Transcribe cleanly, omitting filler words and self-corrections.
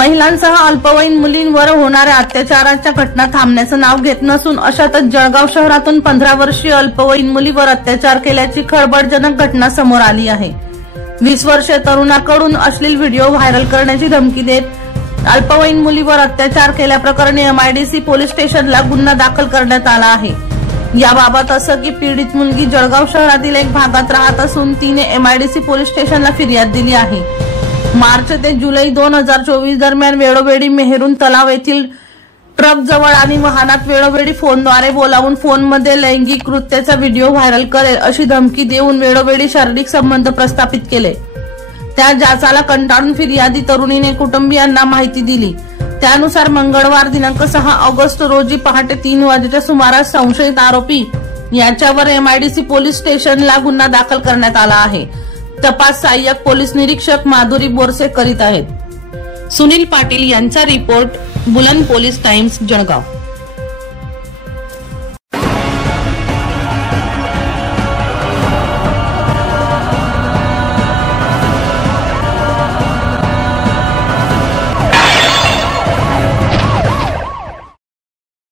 महिलांसह अल्पवयीन मुलींवर होणाऱ्या अत्याचाराच्या घटना थांबण्याचं नाव घेत नसून अशातच जळगाव शहरातून 15 वर्षीय अल्पवयीन मुलीवर अत्याचार केल्याची खळबळजनक घटना समोर आली आहे। 20 वर्षीय तरुणाकडून अश्लील व्हिडिओ व्हायरल करण्याची धमकी देत अल्पवयीन मुलीवर अत्याचार केल्याप्रकरणी MIDC पोलीस स्टेशनला गुन्हा दाखल करण्यात आला आहे। याबाबत असं की पीडित मुलगी जळगाव शहरातील एक भागात राहत असून तिने MIDC पोलीस स्टेशनला फिर्याद दिली आहे। मार्च ते जुलै 2024 दरम्यान वेळोवेळी मेहरून तलाव येथील ट्रक जवळ आणि वाहनात वेळोवेळी फोनद्वारे बोलावून फोनमध्ये लैंगिक कृत्याचा व्हिडिओ व्हायरल करेल अशी धमकी देऊन वेळोवेळी शारीरिक संबंध प्रस्थापित केले। त्या जाचाला कंटाळून फिर्यादी तरुणीने कुटुंबियांना माहिती दिली। त्यानुसार मंगळवार दिनांक 6 ऑगस्ट रोजी पहाटे 3 वाजेच्या सुमारास संशयित आरोपी याच्यावर MIDC पोलीस स्टेशनला गुन्हा दाखल करण्यात आला आहे। तपास सहाय्यक पोलीस निरीक्षक माधुरी बोरसे करीत आहेत। सुनील पाटील यांचा रिपोर्ट, बुलंद पोलीस टाइम्स, जळगाव।